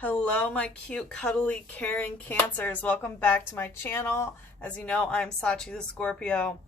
Hello, my cute, cuddly, caring Cancers. Welcome back to my channel. As you know, I'm Sachi the Scorpio.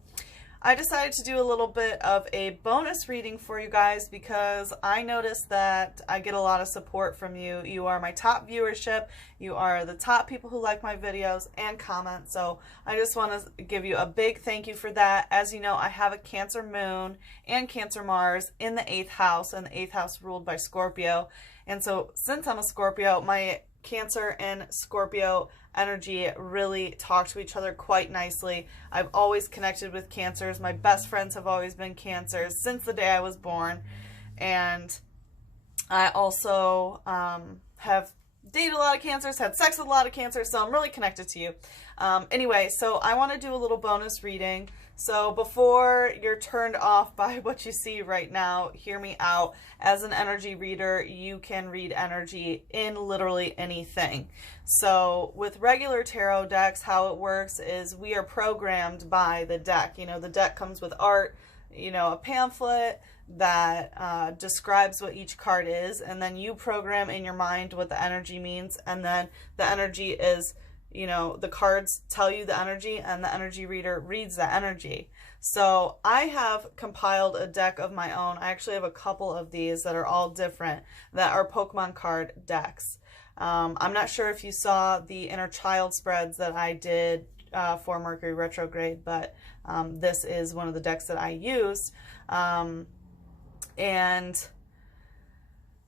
I decided to do a little bit of a bonus reading for you guys because I noticed that I get a lot of support from you. You are my top viewership. You are the top people who like my videos and comment. So I just want to give you a big thank you for that. As you know, I have a Cancer Moon and Cancer Mars in the 8th house, and the 8th house ruled by Scorpio. And so since I'm a Scorpio, my Cancer and Scorpio energy really talk to each other quite nicely. I've always connected with Cancers. My best friends have always been Cancers since the day I was born. And I also have dated a lot of Cancers, had sex with a lot of Cancers, so I'm really connected to you. Anyway, so I want to do a little bonus reading. So before you're turned off by what you see right now, hear me out. As an energy reader, you can read energy in literally anything. So with regular tarot decks, how it works is we are programmed by the deck. You know, the deck comes with art, you know, a pamphlet that describes what each card is, and then you program in your mind what the energy means, and then the energy is, you know, the cards tell you the energy and the energy reader reads the energy. So I have compiled a deck of my own. I actually have a couple of these that are all different, that are Pokemon card decks. I'm not sure if you saw the inner child spreads that I did for Mercury retrograde, but this is one of the decks that I used. And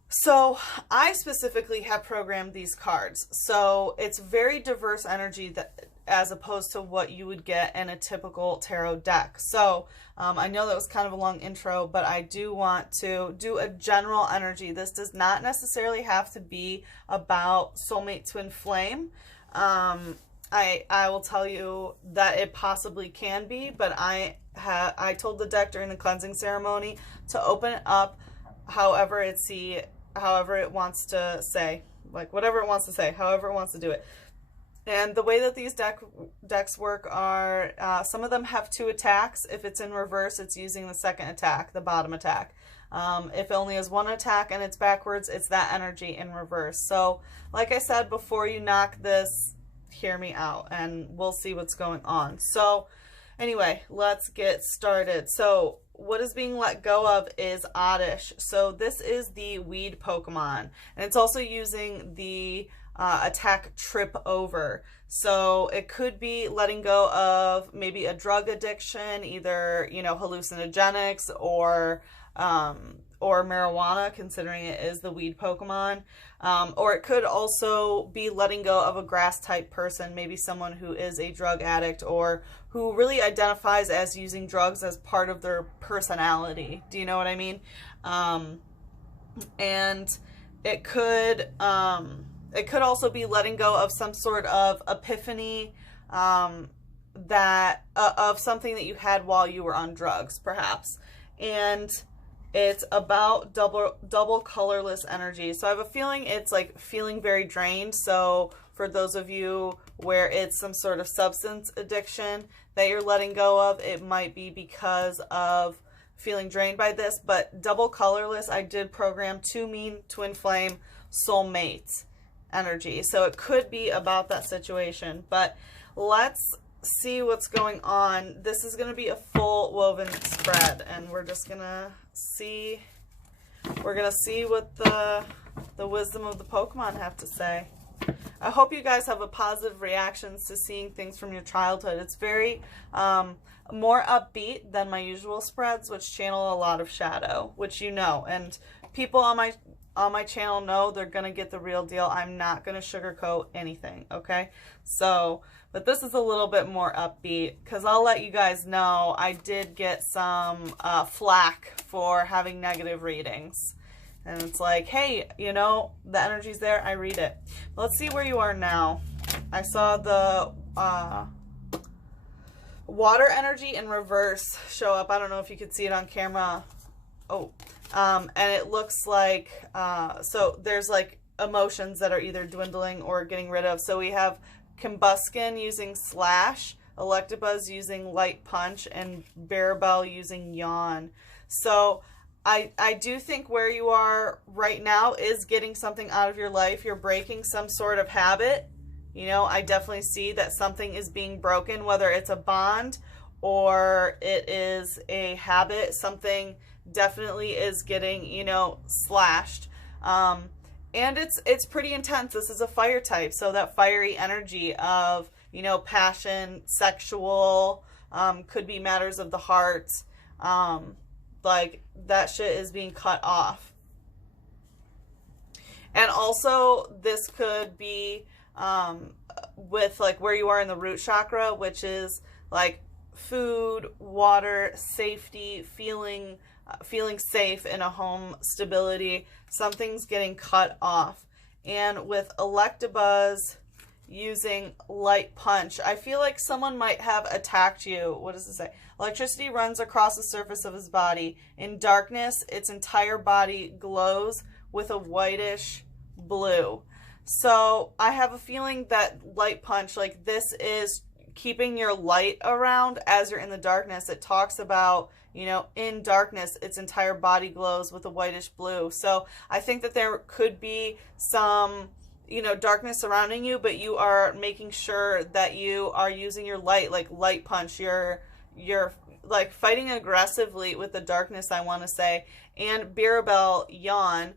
so I specifically have programmed these cards. So it's very diverse energy that, as opposed to what you would get in a typical tarot deck. So I know that was kind of a long intro, but I do want to do a general energy. This does not necessarily have to be about soulmate twin flame. I will tell you that it possibly can be, but I told the deck during the cleansing ceremony to open it up however it wants to say, like whatever it wants to say, however it wants to do it. And the way that these decks work are, some of them have 2 attacks. If it's in reverse, it's using the second attack, the bottom attack. If it only has 1 attack and it's backwards, it's that energy in reverse. So like I said, before you knock this, hear me out and we'll see what's going on. So anyway, let's get started. So what is being let go of is Oddish. So this is the weed Pokemon, and it's also using the attack Trip Over. So it could be letting go of maybe a drug addiction, either, you know, hallucinogenics or marijuana, considering it is the weed Pokemon. Or it could also be letting go of a grass type person, maybe someone who is a drug addict or who really identifies as using drugs as part of their personality. Do you know what I mean? And it could also be letting go of some sort of epiphany, of something that you had while you were on drugs, perhaps. And it's about double colorless energy. So I have a feeling it's like feeling very drained. So for those of you where it's some sort of substance addiction that you're letting go of, it might be because of feeling drained by this. But double colorless, I did program to mean twin flame soulmate energy. So it could be about that situation. But let's see what's going on. This is going to be a full woven spread, and we're just going to see, what the wisdom of the Pokemon have to say. I hope you guys have a positive reactions to seeing things from your childhood. It's very more upbeat than my usual spreads, which channel a lot of shadow, which you know, and people on my channel know they're gonna get the real deal. I'm not gonna sugarcoat anything, okay? So, but this is a little bit more upbeat, because I'll let you guys know I did get some flack for having negative readings. And it's like, hey, you know, the energy's there, I read it. Let's see where you are now. I saw the water energy in reverse show up. I don't know if you could see it on camera. Oh, and it looks like, so there's like emotions that are either dwindling or getting rid of. So we have Combuskin using Slash, Electabuzz using Light Punch, and Bearbell using Yawn. So I do think where you are right now is getting something out of your life. You're breaking some sort of habit. You know, I definitely see that something is being broken, whether it's a bond or it is a habit. Something definitely is getting, you know, slashed. And it's pretty intense. This is a fire type, so that fiery energy of, you know, passion, sexual, could be matters of the heart. Like, that shit is being cut off. And also, this could be with, like, where you are in the root chakra, which is, like, food, water, safety, feeling safe in a home, stability. Something's getting cut off. And with Electabuzz using light punch, I feel like someone might have attacked you. What does it say? Electricity runs across the surface of his body. In darkness, its entire body glows with a whitish blue. So I have a feeling that light punch, like, this is keeping your light around as you're in the darkness. It talks about, you know, in darkness, its entire body glows with a whitish blue. So I think that there could be some, you know, darkness surrounding you, but you are making sure that you are using your light, like light punch. You're like fighting aggressively with the darkness, I want to say. And Birabel yawn.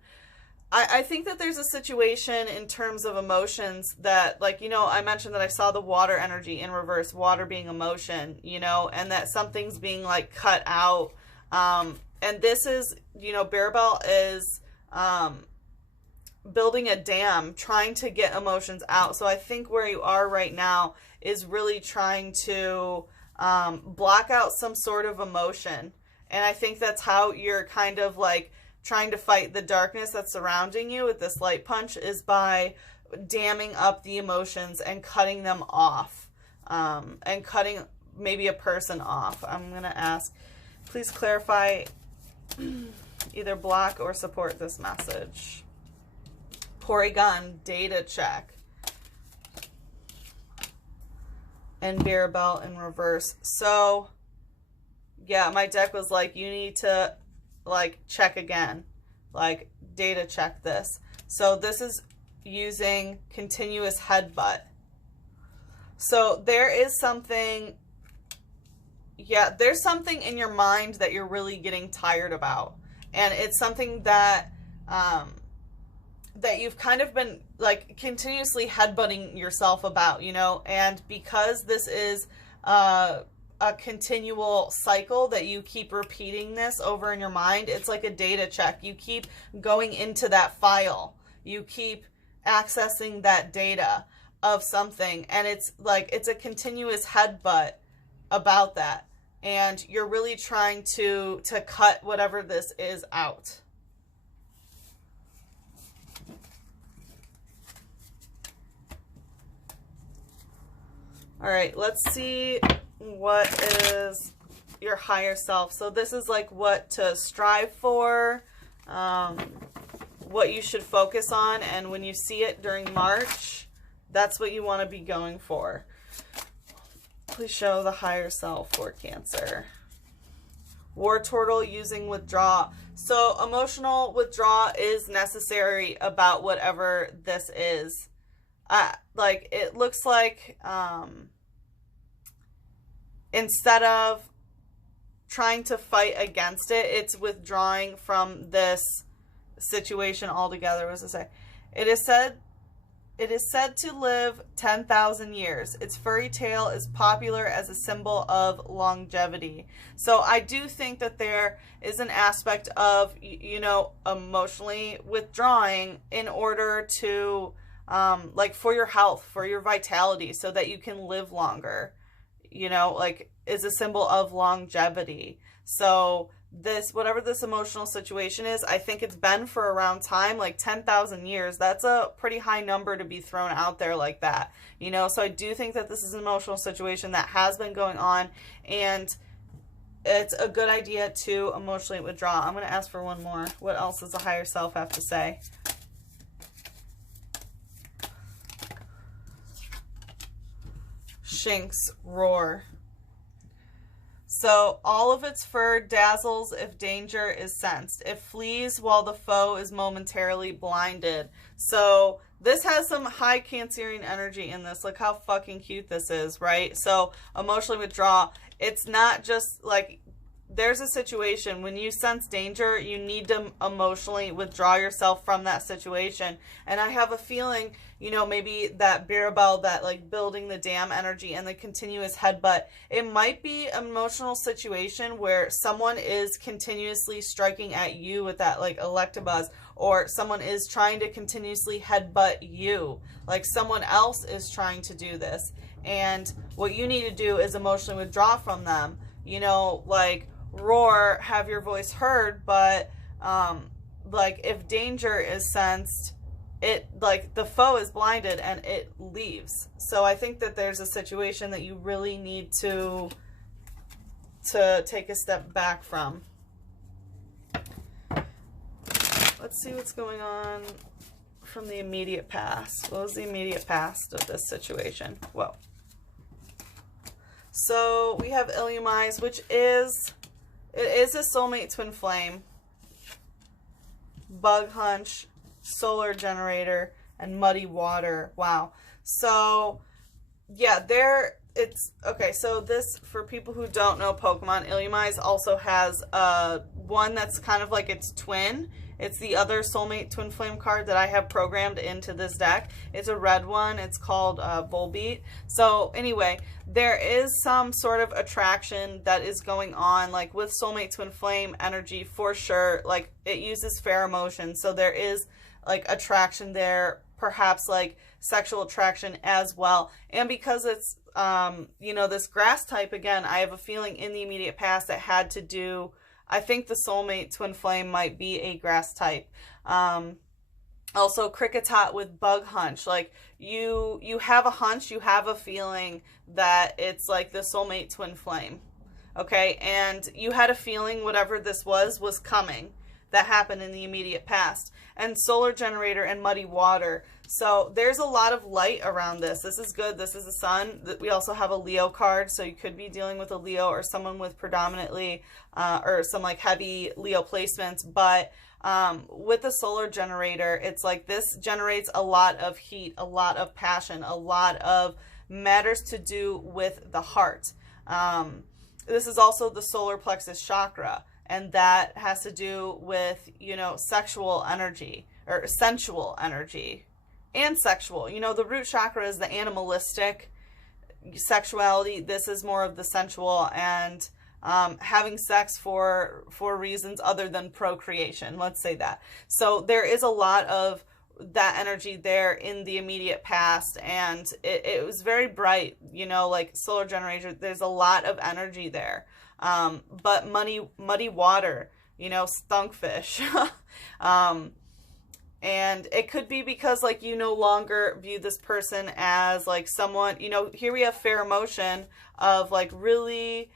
I think that there's a situation in terms of emotions that, like, you know, I mentioned that I saw the water energy in reverse, water being emotion, you know, and that something's being, like, cut out. And this is, you know, Birabel is building a dam, trying to get emotions out. So I think where you are right now is really trying to block out some sort of emotion. And I think that's how you're kind of, like, trying to fight the darkness that's surrounding you with this light punch, is by damming up the emotions and cutting them off, and cutting maybe a person off. I'm going to ask, please clarify, either block or support this message. Porygon data check. And Birabel in reverse. So, yeah, my deck was like, you need to, like, check again, like, data check this. So this is using continuous headbutt. So there is something, yeah, there's something in your mind that you're really getting tired about. And it's something that, that you've kind of been, like, continuously headbutting yourself about, you know. And because this is a continual cycle that you keep repeating this over in your mind, it's like a data check. You keep going into that file. You keep accessing that data of something. And it's like, it's a continuous headbutt about that. And you're really trying to cut whatever this is out. All right, let's see what is your higher self. So this is like what to strive for, what you should focus on, and when you see it during March, that's what you want to be going for. Please show the higher self for Cancer. War Turtle using withdraw. So emotional withdrawal is necessary about whatever this is. Like, it looks like instead of trying to fight against it, it's withdrawing from this situation altogether. What does it say? It is said to live 10,000 years. Its furry tail is popular as a symbol of longevity. So I do think that there is an aspect of, you know, emotionally withdrawing in order to, like, for your health, for your vitality, so that you can live longer, you know, like, is a symbol of longevity. So this, whatever this emotional situation is, I think it's been for around time, like 10,000 years. That's a pretty high number to be thrown out there like that, you know. So I do think that this is an emotional situation that has been going on, and it's a good idea to emotionally withdraw. I'm going to ask for one more. What else does the higher self have to say? Shinx roar. So all of its fur dazzles if danger is sensed. It flees while the foe is momentarily blinded. So this has some high Cancerian energy in this. Look how fucking cute this is, right? So emotionally withdraw. It's not just like, there's a situation when you sense danger, you need to emotionally withdraw yourself from that situation. And I have a feeling, you know, maybe that Birabel, that like building the dam energy and the continuous headbutt, it might be an emotional situation where someone is continuously striking at you with that like Electabuzz, or someone is trying to continuously headbutt you. Like someone else is trying to do this. And what you need to do is emotionally withdraw from them. You know, like, roar, have your voice heard, but like if danger is sensed, it like the foe is blinded and it leaves. So I think that there's a situation that you really need to take a step back from. Let's see what's going on from the immediate past. What was the immediate past of this situation? Whoa. So we have Illumise, which is, it is a soulmate twin flame, bug hunch, solar generator, and muddy water. Wow. So yeah, it's okay. So this, for people who don't know Pokemon, Illumise also has one that's kind of like its twin. It's the other soulmate twin flame card that I have programmed into this deck. It's a red one. It's called Volbeat. So anyway, there is some sort of attraction that is going on, like with soulmate twin flame energy for sure. Like it uses pheromotion, so there is like attraction there, perhaps like sexual attraction as well. And because it's you know, this grass type, again, I have a feeling in the immediate past it had to do, I think the soulmate twin flame might be a grass type. Also Kricketot with bug hunch. Like you have a hunch, you have a feeling that it's like the soulmate twin flame. Okay, and you had a feeling whatever this was coming. That happened in the immediate past. And solar generator and muddy water. So there's a lot of light around this. This is good. This is the sun. We also have a Leo card, so you could be dealing with a Leo or someone with predominantly or some like heavy Leo placements. But with the solar generator, it's like this generates a lot of heat, a lot of passion, a lot of matters to do with the heart. This is also the solar plexus chakra. And that has to do with, you know, sexual energy or sensual energy and sexual. You know, the root chakra is the animalistic sexuality. This is more of the sensual and having sex for reasons other than procreation. Let's say that. So there is a lot of that energy there in the immediate past. And it was very bright, you know, like solar generator. There's a lot of energy there. But muddy water, you know, skunkfish. And it could be because like you no longer view this person as like someone, you know, here we have pheromotion of like really,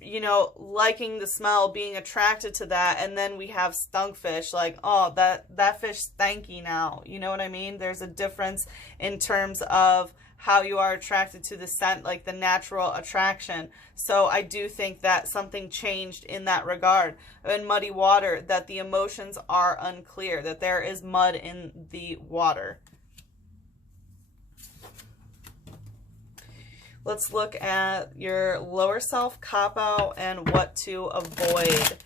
you know, liking the smell, being attracted to that. And then we have skunkfish, like, oh, that fish stanky now. You know what I mean? There's a difference in terms of how you are attracted to the scent, like the natural attraction. So I do think that something changed in that regard. In muddy water, that the emotions are unclear, that there is mud in the water. Let's look at your lower self, cop-out, and what to avoid.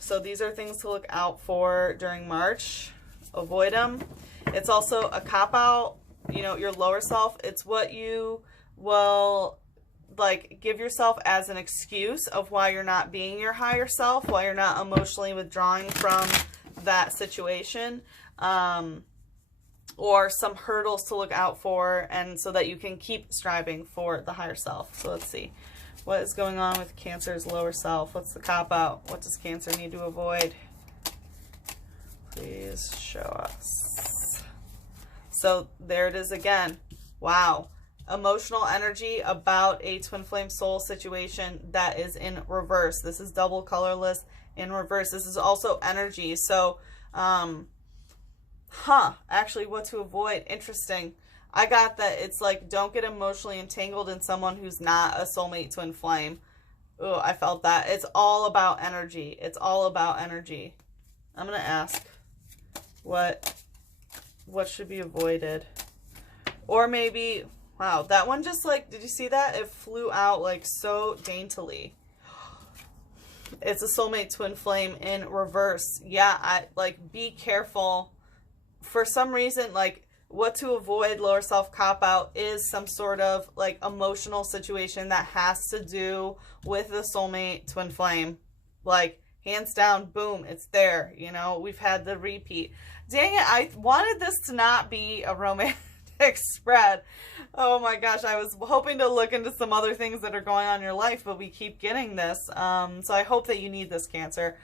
So these are things to look out for during March. Avoid them. It's also a cop-out. You know, your lower self, it's what you will like give yourself as an excuse of why you're not being your higher self, why you're not emotionally withdrawing from that situation, or some hurdles to look out for, and so that you can keep striving for the higher self. So let's see what is going on with Cancer's lower self. What's the cop out? What does Cancer need to avoid? Please show us. So there it is again. Wow. Emotional energy about a twin flame soul situation that is in reverse. This is double colorless in reverse. This is also energy. So, actually what to avoid. Interesting. I got that it's like, don't get emotionally entangled in someone who's not a soulmate twin flame. Oh, I felt that. It's all about energy. It's all about energy. I'm going to ask what should be avoided. Or maybe, wow, that one just like, did you see that? It flew out like so daintily. It's a soulmate twin flame in reverse. Yeah, like, be careful. For some reason, like, what to avoid, lower self cop-out, is some sort of like emotional situation that has to do with the soulmate twin flame. Like, hands down, boom, it's there. You know, we've had the repeat. Dang it, I wanted this to not be a romantic spread. Oh my gosh, I was hoping to look into some other things that are going on in your life, but we keep getting this. So I hope that you need this, Cancer.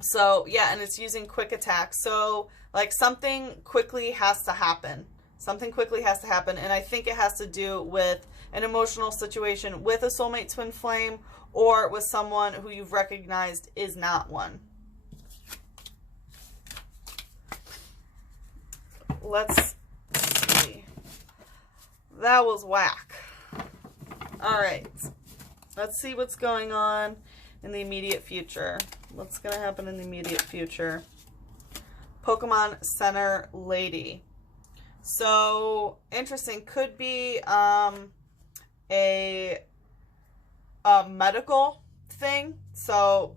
So yeah, and it's using quick attack. So like, something quickly has to happen. Something quickly has to happen. And I think it has to do with an emotional situation with a soulmate twin flame, or with someone who you've recognized is not one. Let's see. That was whack. All right. Let's see what's going on in the immediate future. What's going to happen in the immediate future? Pokemon Center Lady. So, interesting. Could be a medical thing. So,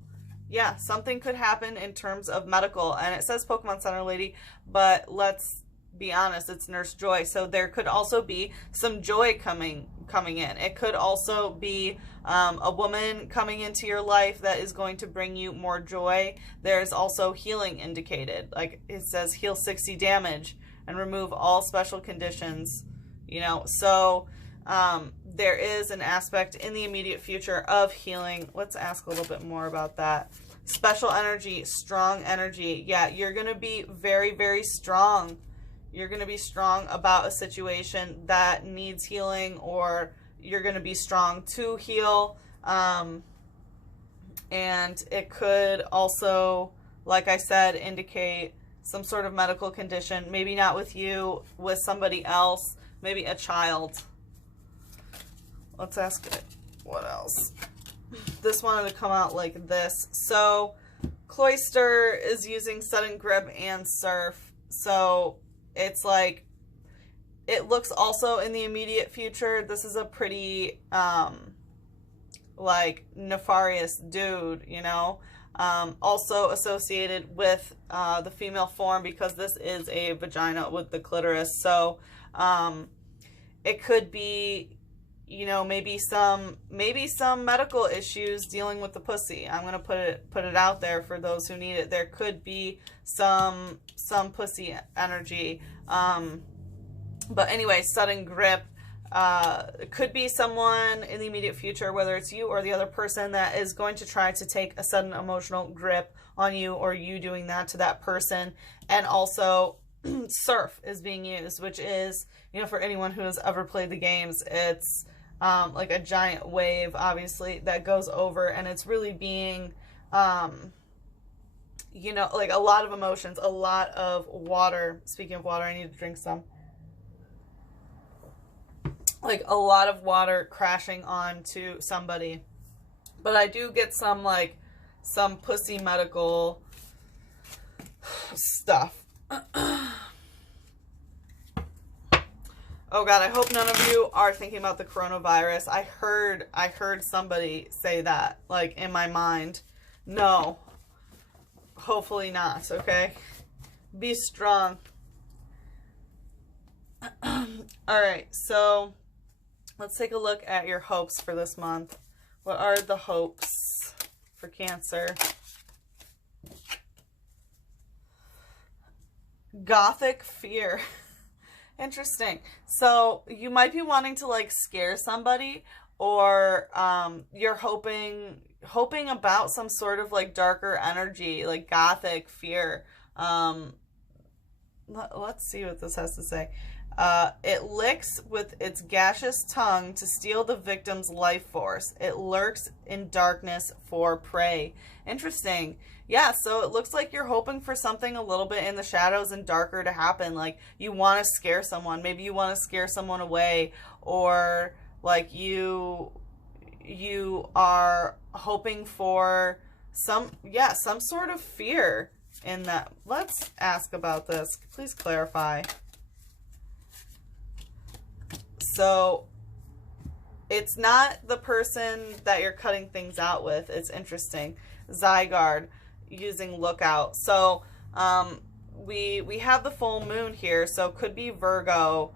yeah, something could happen in terms of medical. And it says Pokemon Center Lady, but let's be honest, it's Nurse Joy. So there could also be some joy coming in. It could also be a woman coming into your life that is going to bring you more joy. There's also healing indicated. Like, it says heal 60 damage and remove all special conditions, you know. So there is an aspect in the immediate future of healing. Let's ask a little bit more about that. Special energy, strong energy. Yeah, you're going to be very, very strong. You're going to be strong about a situation that needs healing, or you're going to be strong to heal. And it could also, like I said, indicate some sort of medical condition. Maybe not with you, with somebody else, maybe a child. Let's ask it. What else? This wanted to come out like this. So, Cloister is using Sudden Grip and Surf. So, it's like, it looks also in the immediate future. This is a pretty, like, nefarious dude, you know. Also associated with the female form, because this is a vagina with the clitoris. So, it could be, you know, maybe some medical issues dealing with the pussy. I'm gonna put it out there for those who need it. There could be some pussy energy. But anyway, Sudden Grip. It could be someone in the immediate future, whether it's you or the other person, that is going to try to take a sudden emotional grip on you, or you doing that to that person. And also, Surf is being used, which is, you know, for anyone who has ever played the games, it's like a giant wave, obviously, that goes over, and it's really being, you know, like a lot of emotions, a lot of water. Speaking of water, I need to drink some. Like, a lot of water crashing onto somebody. But I do get some, like, some pussy medical stuff. Oh God, I hope none of you are thinking about the coronavirus. I heard somebody say that, like, in my mind. No. Hopefully not, okay? Be strong. Alright, so let's take a look at your hopes for this month. What are the hopes for Cancer? Gothic fear. Interesting. So you might be wanting to, like, scare somebody, or you're hoping about some sort of, like, darker energy, like gothic fear. Let's see what this has to say. It licks with its gaseous tongue to steal the victim's life force. It lurks in darkness for prey. Interesting. Yeah, so it looks like you're hoping for something a little bit in the shadows and darker to happen. Like, you want to scare someone. Maybe you want to scare someone away, or like you you are hoping for some sort of fear in that. Let's ask about this. Please clarify. So it's not the person that you're cutting things out with. It's interesting. Zygarde using lookout. So we have the full moon here, so it could be Virgo,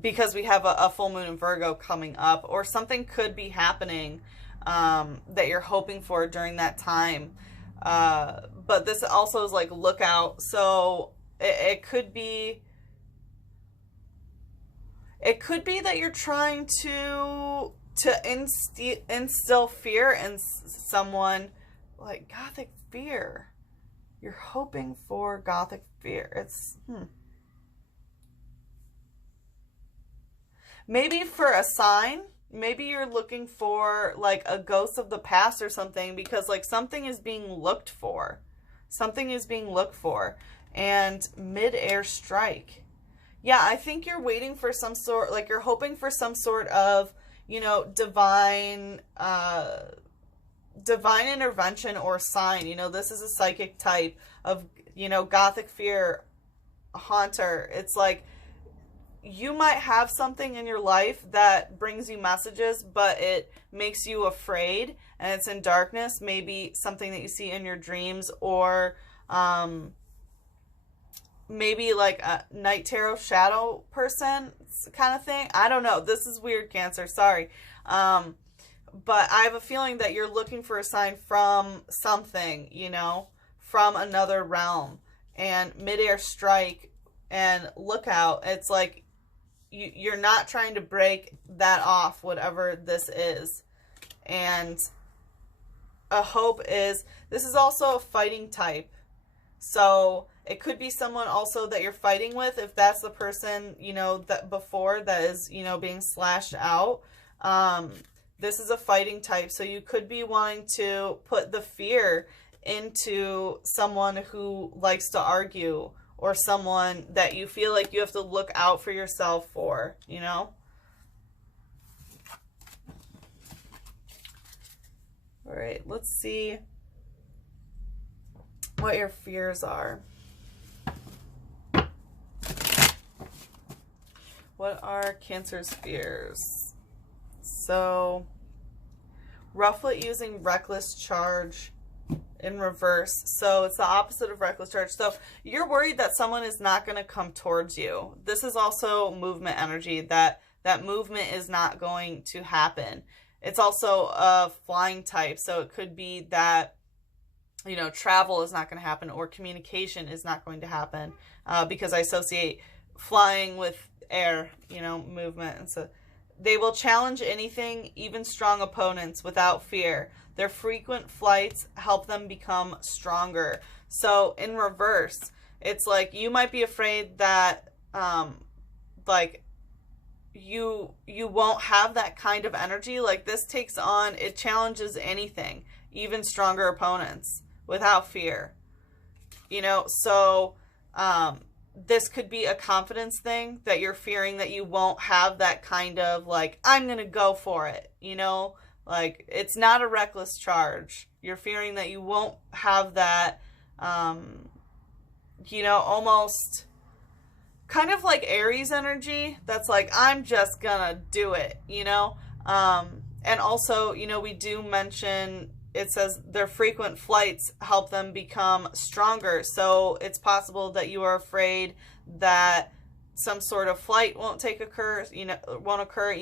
because we have a full moon in Virgo coming up, or something could be happening that you're hoping for during that time. But this also is like lookout, so it could be that you're trying to instill fear in someone, like gothic fear. You're hoping for gothic fear. It's maybe for a sign. Maybe you're looking for like a ghost of the past or something, because like something is being looked for. Something is being looked for. And mid-air strike. Yeah, I think you're waiting for some sort, like you're hoping for some sort of, you know, divine intervention or sign. You know, this is a psychic type of, you know, gothic fear, haunter. It's like you might have something in your life that brings you messages, but it makes you afraid, and it's in darkness. Maybe something that you see in your dreams, or maybe like a night tarot shadow person kind of thing. I don't know. This is weird, Cancer. Sorry. But I have a feeling that you're looking for a sign from something, you know, from another realm. And mid-air strike and lookout, it's like you're not trying to break that off, whatever this is. And a hope is, this is also a fighting type. So it could be someone also that you're fighting with, if that's the person, you know, that before that is, you know, being slashed out. This is a fighting type, so you could be wanting to put the fear into someone who likes to argue, or someone that you feel like you have to look out for yourself for, you know? All right, let's see what your fears are. What are Cancer's fears? So, rufflet using reckless charge in reverse. So it's the opposite of reckless charge. So you're worried that someone is not going to come towards you. This is also movement energy, that movement is not going to happen. It's also a flying type. So it could be that, you know, travel is not going to happen, or communication is not going to happen, because I associate flying with air, you know, movement. And so they will challenge anything, even strong opponents, without fear. Their frequent flights help them become stronger. So in reverse, it's like you might be afraid that like you won't have that kind of energy. Like this takes on, it challenges anything, even stronger opponents, without fear. You know, so this could be a confidence thing, that you're fearing that you won't have that kind of like, I'm going to go for it, you know? Like, it's not a reckless charge. You're fearing that you won't have that, you know, almost kind of like Aries energy. That's like, I'm just gonna do it, you know? And also, you know, we do mention, it says their frequent flights help them become stronger. So it's possible that you are afraid that some sort of flight won't occur, you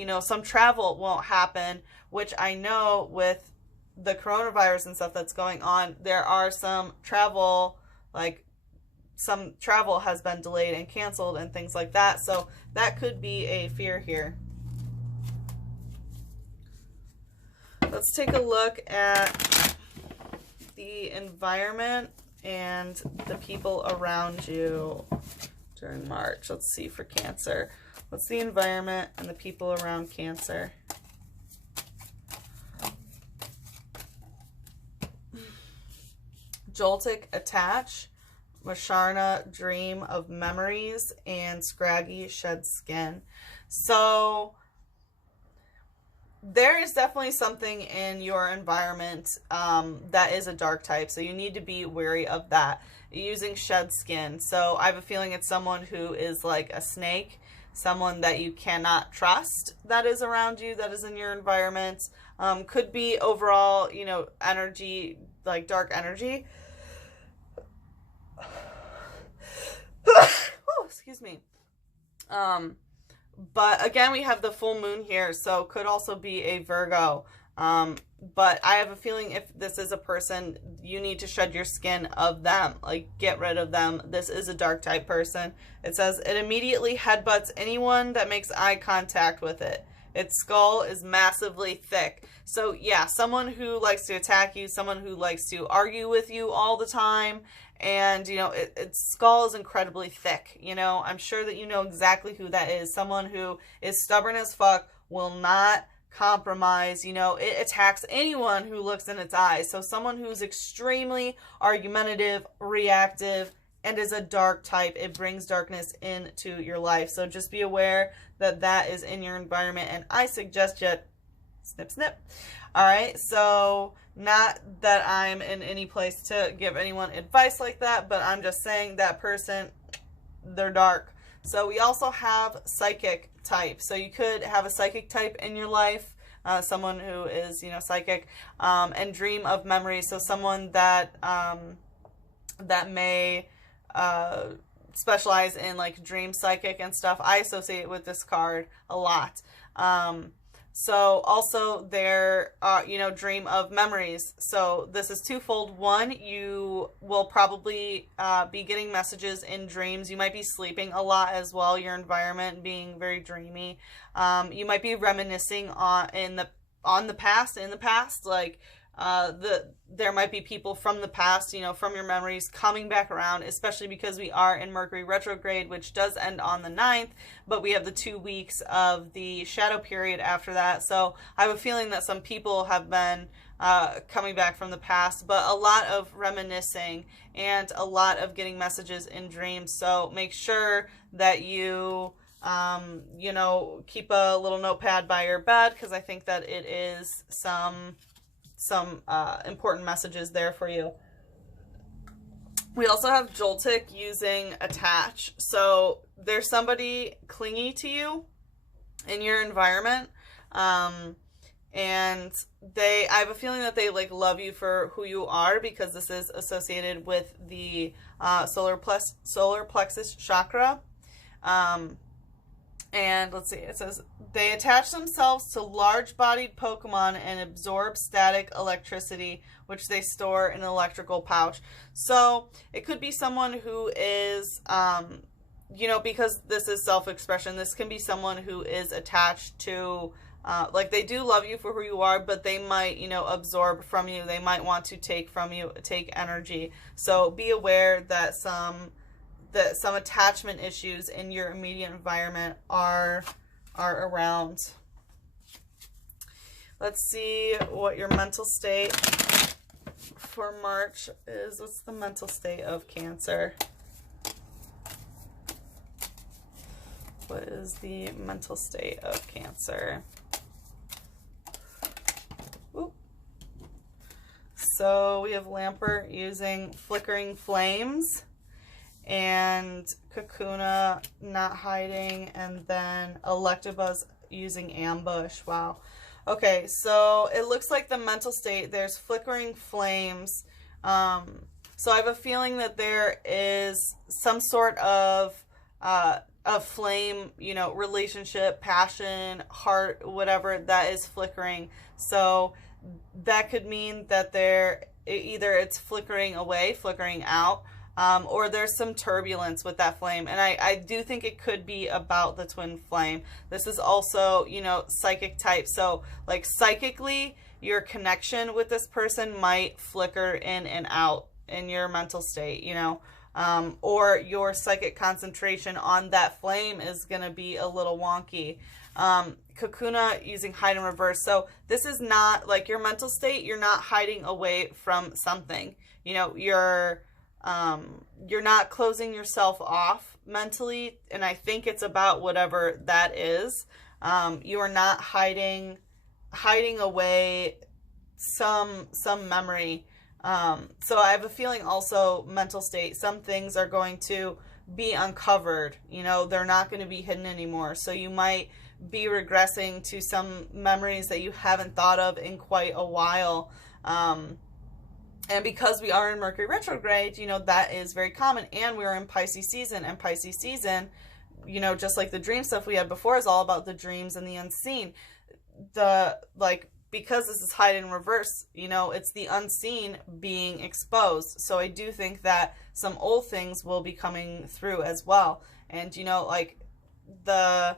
know, some travel won't happen, which I know with the coronavirus and stuff that's going on, there are some travel, like some travel has been delayed and canceled and things like that. So that could be a fear here. Let's take a look at the environment and the people around you during March. Let's see for Cancer. What's the environment and the people around Cancer? Joltic attach, Masharna, dream of memories, and scraggy shed skin. So there is definitely something in your environment that is a dark type, so you need to be wary of that. Using shed skin, so I have a feeling it's someone who is like a snake, someone that you cannot trust that is around you, that is in your environment. Could be overall, you know, energy, like dark energy. Oh, excuse me. But again, we have the full moon here, so could also be a Virgo. But I have a feeling if this is a person, you need to shed your skin of them, like get rid of them. This is a dark type person. It says it immediately headbutts anyone that makes eye contact with it. Its skull is massively thick. So yeah, someone who likes to attack you, someone who likes to argue with you all the time. And, you know, its skull is incredibly thick. You know, I'm sure that you know exactly who that is. Someone who is stubborn as fuck, will not compromise. You know, it attacks anyone who looks in its eyes. So someone who's extremely argumentative, reactive, and is a dark type. It brings darkness into your life. So just be aware that that is in your environment. And I suggest you snip, snip. All right, so not that I'm in any place to give anyone advice like that, but I'm just saying that person, they're dark. So we also have psychic type. So you could have a psychic type in your life, someone who is, you know, psychic, and dream of memories. So someone that that may specialize in like dream psychic and stuff. I associate with this card a lot. So also their, you know, dream of memories. So this is twofold. One, you will probably be getting messages in dreams. You might be sleeping a lot as well. Your environment being very dreamy. You might be reminiscing on the past, like there might be people from the past, you know, from your memories coming back around, especially because we are in Mercury retrograde, which does end on the 9th, but we have the 2 weeks of the shadow period after that. So I have a feeling that some people have been coming back from the past, but a lot of reminiscing and a lot of getting messages in dreams. So make sure that you you know, keep a little notepad by your bed, because I think that it is some important messages there for you. We also have Joltik using attach. So there's somebody clingy to you in your environment, and I have a feeling that they like love you for who you are, because this is associated with the solar plexus chakra. And let's see, it says, they attach themselves to large-bodied Pokemon and absorb static electricity, which they store in an electrical pouch. So it could be someone who is, you know, because this is self-expression, this can be someone who is attached to, like they do love you for who you are, but they might, you know, absorb from you. They might want to take from you, take energy. So be aware that some attachment issues in your immediate environment are around. Let's see what your mental state for March is. What's the mental state of Cancer? What is the mental state of Cancer? Ooh. So we have Lampert using flickering flames, and Kakuna not hiding, and then Electabuzz using ambush. Wow. Okay, so it looks like the mental state, there's flickering flames. So I have a feeling that there is some sort of a flame, you know, relationship, passion, heart, whatever, that is flickering. So that could mean that either it's flickering away, flickering out, or there's some turbulence with that flame. And I do think it could be about the twin flame. This is also, you know, psychic type. So like psychically, your connection with this person might flicker in and out in your mental state, you know, or your psychic concentration on that flame is going to be a little wonky. Kakuna using hide and reverse. So this is not like your mental state. You're not hiding away from something, you know, you're You're not closing yourself off mentally, and I think it's about whatever that is. You are not hiding away some memory. So I have a feeling also mental state, some things are going to be uncovered, you know, they're not going to be hidden anymore. So you might be regressing to some memories that you haven't thought of in quite a while. And because we are in Mercury retrograde, you know, that is very common. And we're in Pisces season, and Pisces season, you know, just like the dream stuff we had before, is all about the dreams and the unseen. Because this is hide in reverse, you know, it's the unseen being exposed. So I do think that some old things will be coming through as well. And, you know, like the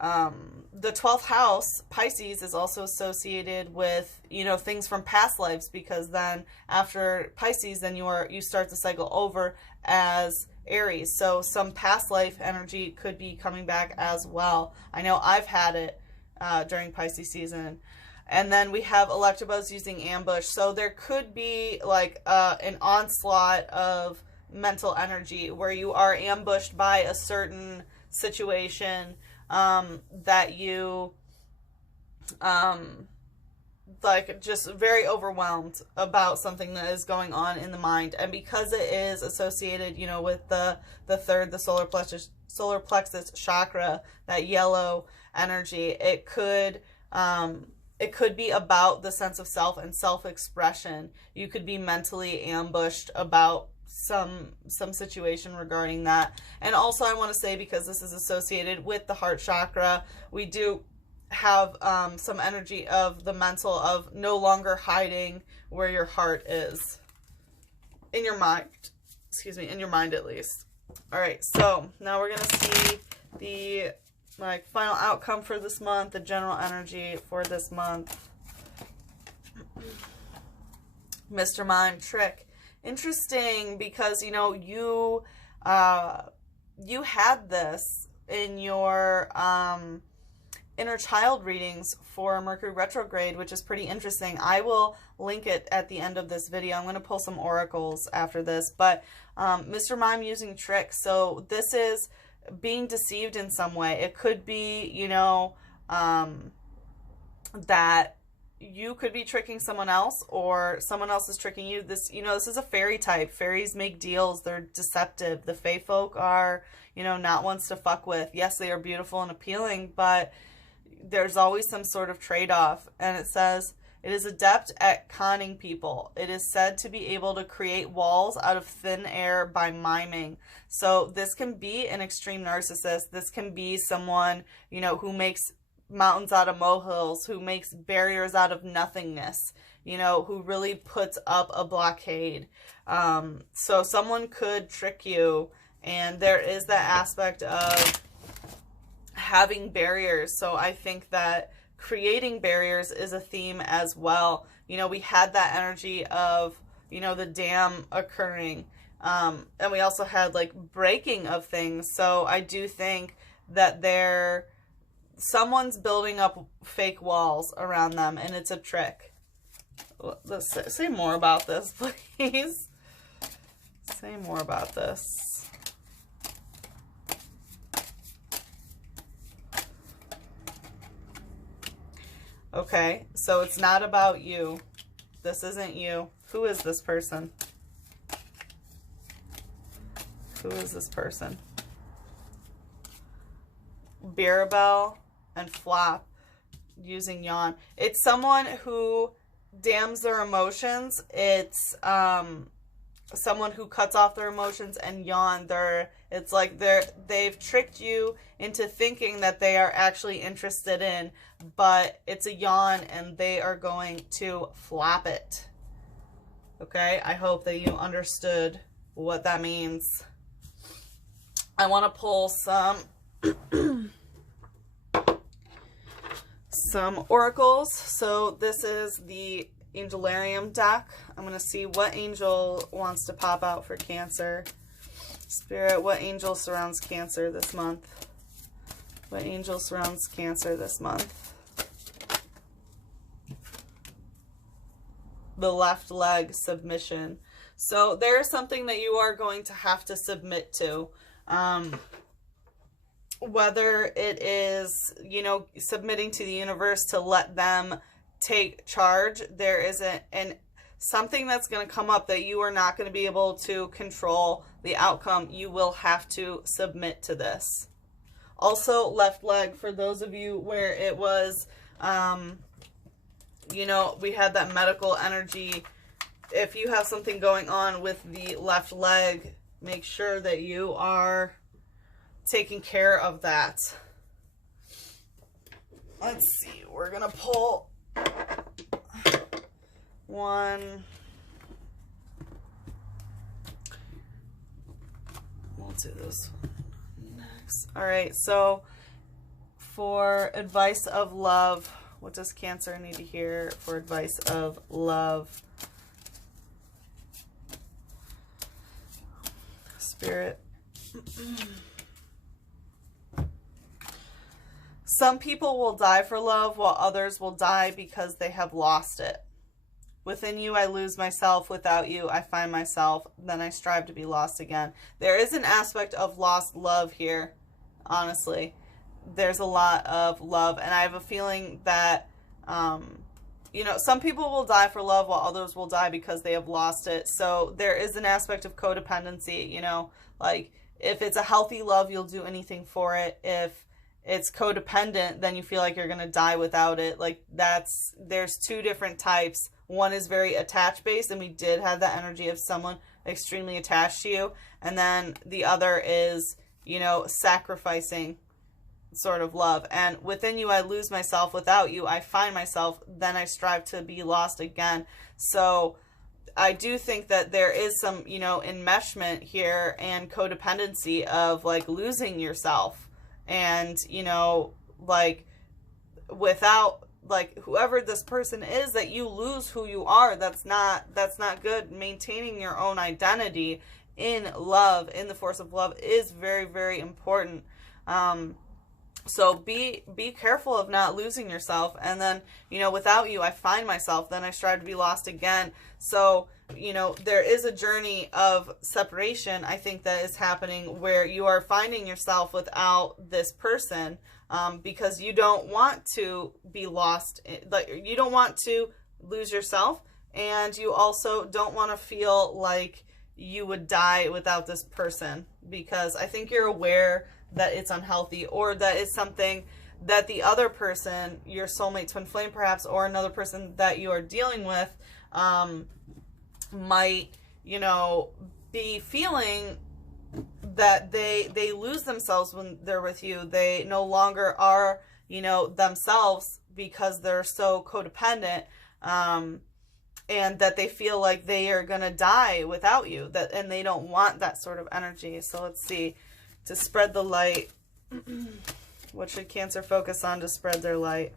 12th house, Pisces, is also associated with, you know, things from past lives, because then after Pisces, then you start the cycle over as Aries. So some past life energy could be coming back as well. I know I've had it during Pisces season. And then we have Electabuzz using ambush. So there could be like an onslaught of mental energy where you are ambushed by a certain situation that you like just very overwhelmed about something that is going on in the mind. And because it is associated, you know, with the third, the solar plexus chakra, that yellow energy, it could be about the sense of self and self-expression. You could be mentally ambushed about some situation regarding that. And also I want to say, because this is associated with the heart chakra, we do have some energy of the mental, of no longer hiding where your heart is. In your mind. Excuse me, in your mind at least. Alright, so now we're going to see the final outcome for this month, the general energy for this month. Mr. Mime trick. Interesting, because, you know, you had this in your inner child readings for Mercury retrograde, which is pretty interesting. I will link it at the end of this video. I'm going to pull some oracles after this, but Mr. Mime using tricks. So this is being deceived in some way. It could be, you know, that you could be tricking someone else, or someone else is tricking you. This, you know, this is a fairy type. Fairies make deals. They're deceptive. The fae folk are, you know, not ones to fuck with. Yes, they are beautiful and appealing, but there's always some sort of trade-off. And it says, it is adept at conning people. It is said to be able to create walls out of thin air by miming. So this can be an extreme narcissist. This can be someone, you know, who makes mountains out of molehills, who makes barriers out of nothingness, you know, who really puts up a blockade. So someone could trick you, and there is that aspect of having barriers. So I think that creating barriers is a theme as well. You know, we had that energy of, you know, the dam occurring. And we also had like breaking of things. So I do think that someone's building up fake walls around them, and it's a trick. Let's say more about this, please. Say more about this. Okay, so it's not about you. This isn't you. Who is this person? Who is this person? Bearabelle and Flop using yawn. It's someone who dams their emotions. It's someone who cuts off their emotions and yawn. It's like they've tricked you into thinking that they are actually interested in, but it's a yawn, and they are going to flap it. Okay, I hope that you understood what that means. I want to pull some oracles. So this is the Angelarium deck. I'm going to see what angel wants to pop out for Cancer. Spirit, what angel surrounds Cancer this month? What angel surrounds Cancer this month? The left leg submission. So there's something that you are going to have to submit to. Whether it is, you know, submitting to the universe to let them take charge, there is something that's going to come up that you are not going to be able to control the outcome. You will have to submit to this. Also, left leg, for those of you where it was, you know, we had that medical energy. If you have something going on with the left leg, make sure that you are taking care of that. Let's see, we're gonna pull one. We'll do this one next. All right, so for advice of love, what does Cancer need to hear for advice of love? Spirit. Some people will die for love, while others will die because they have lost it. Within you, I lose myself. Without you, I find myself. Then I strive to be lost again. There is an aspect of lost love here, honestly. There's a lot of love, and I have a feeling that, you know, some people will die for love, while others will die because they have lost it. So there is an aspect of codependency, you know, like if it's a healthy love, you'll do anything for it. If it's codependent, then you feel like you're going to die without it. Like there's two different types. One is very attached based, and we did have that energy of someone extremely attached to you. And then the other is, you know, sacrificing sort of love. And within you, I lose myself. Without you, I find myself. Then I strive to be lost again. So I do think that there is some, you know, enmeshment here and codependency of like losing yourself. And, you know, like without like whoever this person is, that you lose who you are. That's not good. Maintaining your own identity in love, in the force of love, is very, very important. So be careful of not losing yourself. And then, you know, without you, I find myself. Then I strive to be lost again. So, you know, there is a journey of separation, I think, that is happening where you are finding yourself without this person, because you don't want to be lost. Like, you don't want to lose yourself, and you also don't want to feel like you would die without this person, because I think you're aware that it's unhealthy, or that it's something that the other person, your soulmate, twin flame perhaps, or another person that you are dealing with, might, you know, be feeling that they lose themselves when they're with you. They no longer are, you know, themselves because they're so codependent, and that they feel like they are gonna die without you, and they don't want that sort of energy. So let's see. To spread the light, what should Cancer focus on to spread their light?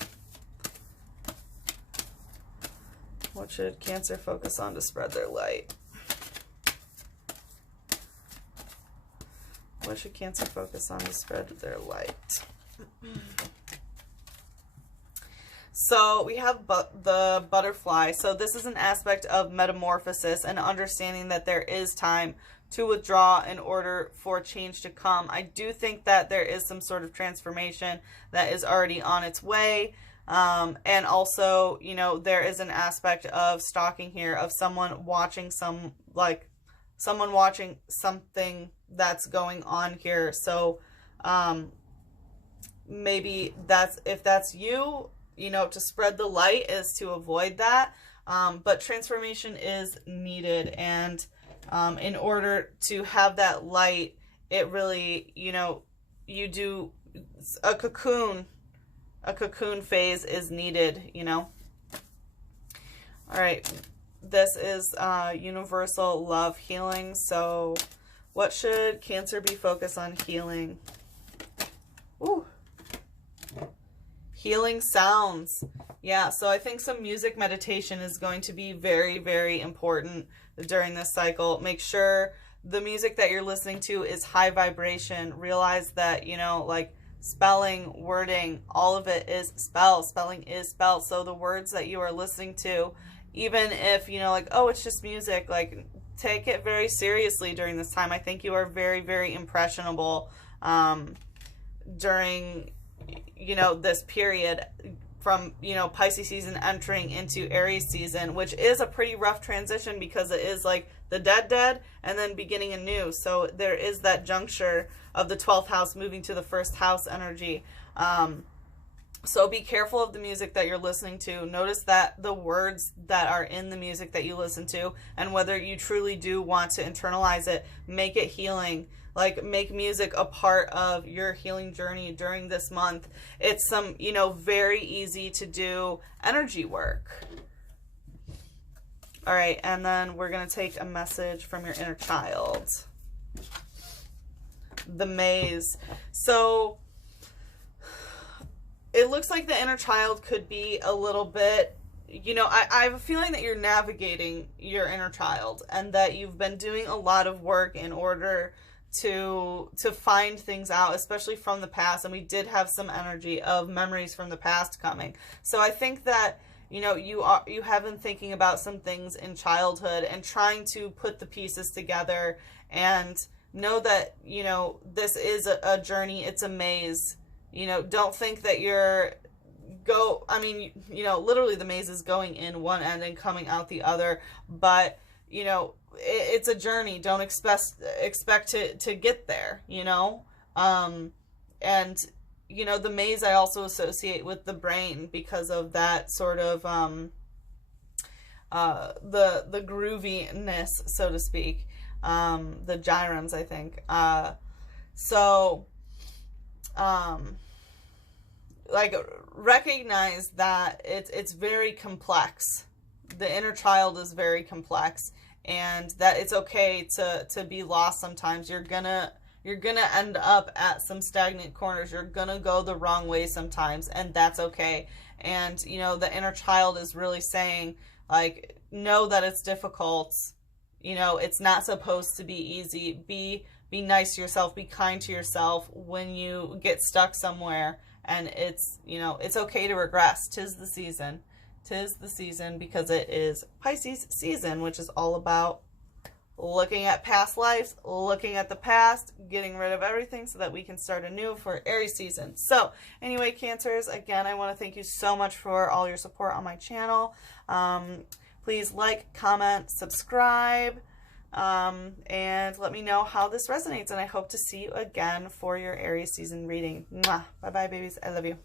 What should Cancer focus on to spread their light? What should Cancer focus on to spread their light? So we have the butterfly. So this is an aspect of metamorphosis and understanding that there is time to withdraw in order for change to come. I do think that there is some sort of transformation that is already on its way. And also, you know, there is an aspect of stalking here, of someone watching someone watching something that's going on here. So maybe if that's you, you know, to spread the light is to avoid that. But transformation is needed, and in order to have that light, it really, you know, you do a cocoon phase is needed, you know. All right, this is universal love healing. So what should Cancer be focused on healing? Ooh. Healing sounds. Yeah, so I think some music meditation is going to be very, very important during this cycle. Make sure the music that you're listening to is high vibration. Realize that, you know, like spelling, wording, all of it is spell. Spelling is spell. So the words that you are listening to, even if, you know, like, oh, it's just music, like, take it very seriously during this time. I think you are very, very impressionable during, you know, this period from, you know, Pisces season entering into Aries season, which is a pretty rough transition because it is like the dead and then beginning anew. So there is that juncture of the 12th house moving to the 1st house energy. So be careful of the music that you're listening to. Notice that the words that are in the music that you listen to, and whether you truly do want to internalize it, make it healing. Like, make music a part of your healing journey during this month. It's some, you know, very easy to do energy work. All right, and then we're going to take a message from your inner child. The maze. So it looks like the inner child could be a little bit, you know, I have a feeling that you're navigating your inner child and that you've been doing a lot of work in order to find things out, especially from the past. And we did have some energy of memories from the past coming. So I think that, you know, you have been thinking about some things in childhood and trying to put the pieces together, and know that, you know, this is a journey. It's a maze. You know, don't think that I mean, you know, literally the maze is going in one end and coming out the other, but, you know, it's a journey. Don't expect to get there, you know? And, you know, the maze I also associate with the brain because of that sort of, the grooviness, so to speak, the gyrons, I think. Like, recognize that it's very complex. The inner child is very complex, and that it's okay to be lost sometimes. You're gonna end up at some stagnant corners. You're gonna go the wrong way sometimes, and that's okay. And, you know, the inner child is really saying, like, know that it's difficult. You know, it's not supposed to be easy. Be nice to yourself. Be kind to yourself when you get stuck somewhere. And it's, you know, it's okay to regress. 'Tis the season. 'Tis the season, because it is Pisces season, which is all about looking at past lives, looking at the past, getting rid of everything so that we can start anew for Aries season. So anyway, Cancers, again, I want to thank you so much for all your support on my channel. Please like, comment, subscribe, and let me know how this resonates. And I hope to see you again for your Aries season reading. Mwah. Bye-bye, babies. I love you.